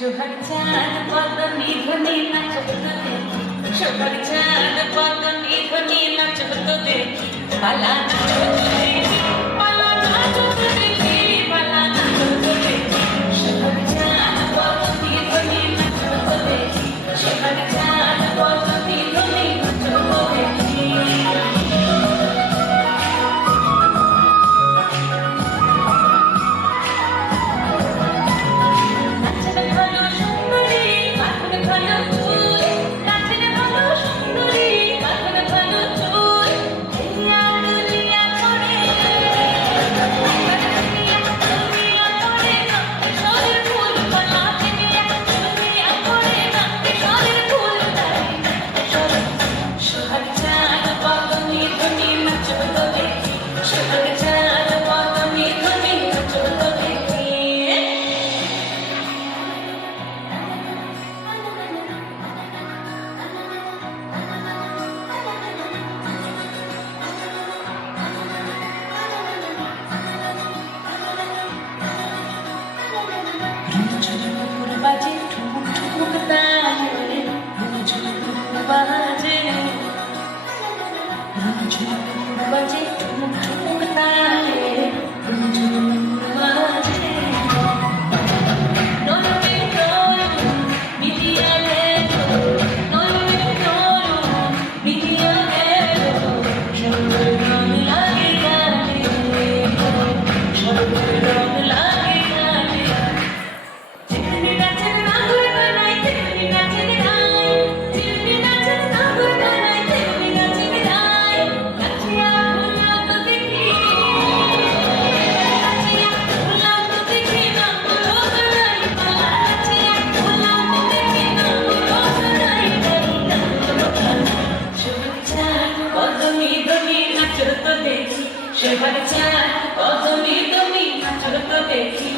সোহাগ চাঁদ বদনি ধ্বনি নাচত দেখি, সোহাগ চাঁদ বদনি ধ্বনি নাচত দেখি, পালা নাচত দেখি, পালা নাচত দেখি, পালা নাচত দেখি। সোহাগ চাঁদ বদনি ধ্বনি নাচত দেখি, সোহাগ চাঁদ বদনি ধ্বনি নাচত দেখি। বাজে ঠুমুক ঠুমুক তালে, ঝুমুর বাজে, ঝুমুর বাজে ঠুমুক ঠুমুক তালে, ঝুমুর বাজে। নরমে নরম মিলিয়া গেলো, নরমে নরম মিলিয়া গেলো, সর্বের রং লাগে গালে, সর্বের রং লাগে গালে। চিমনি নাচের নাগর বানাই, চিমনি নাচের গায়, চিমনি নাচের নাগর বানাই, চিমনি নাচের গায়। নাচিয়া ঘুরলাম তো দেখি, নাচিয়া ঘুরলাম তো দেখি, নাম হলো গলাই পালা। নাচিয়া ঘুরলাম তো দেখি, নাম হলো গলাই পালা। সোহাগ চাঁদ বদনি ধ্বনি নাচত দেখি, সোহাগ চাঁদ বদনি ধ্বনি নাচত দেখি।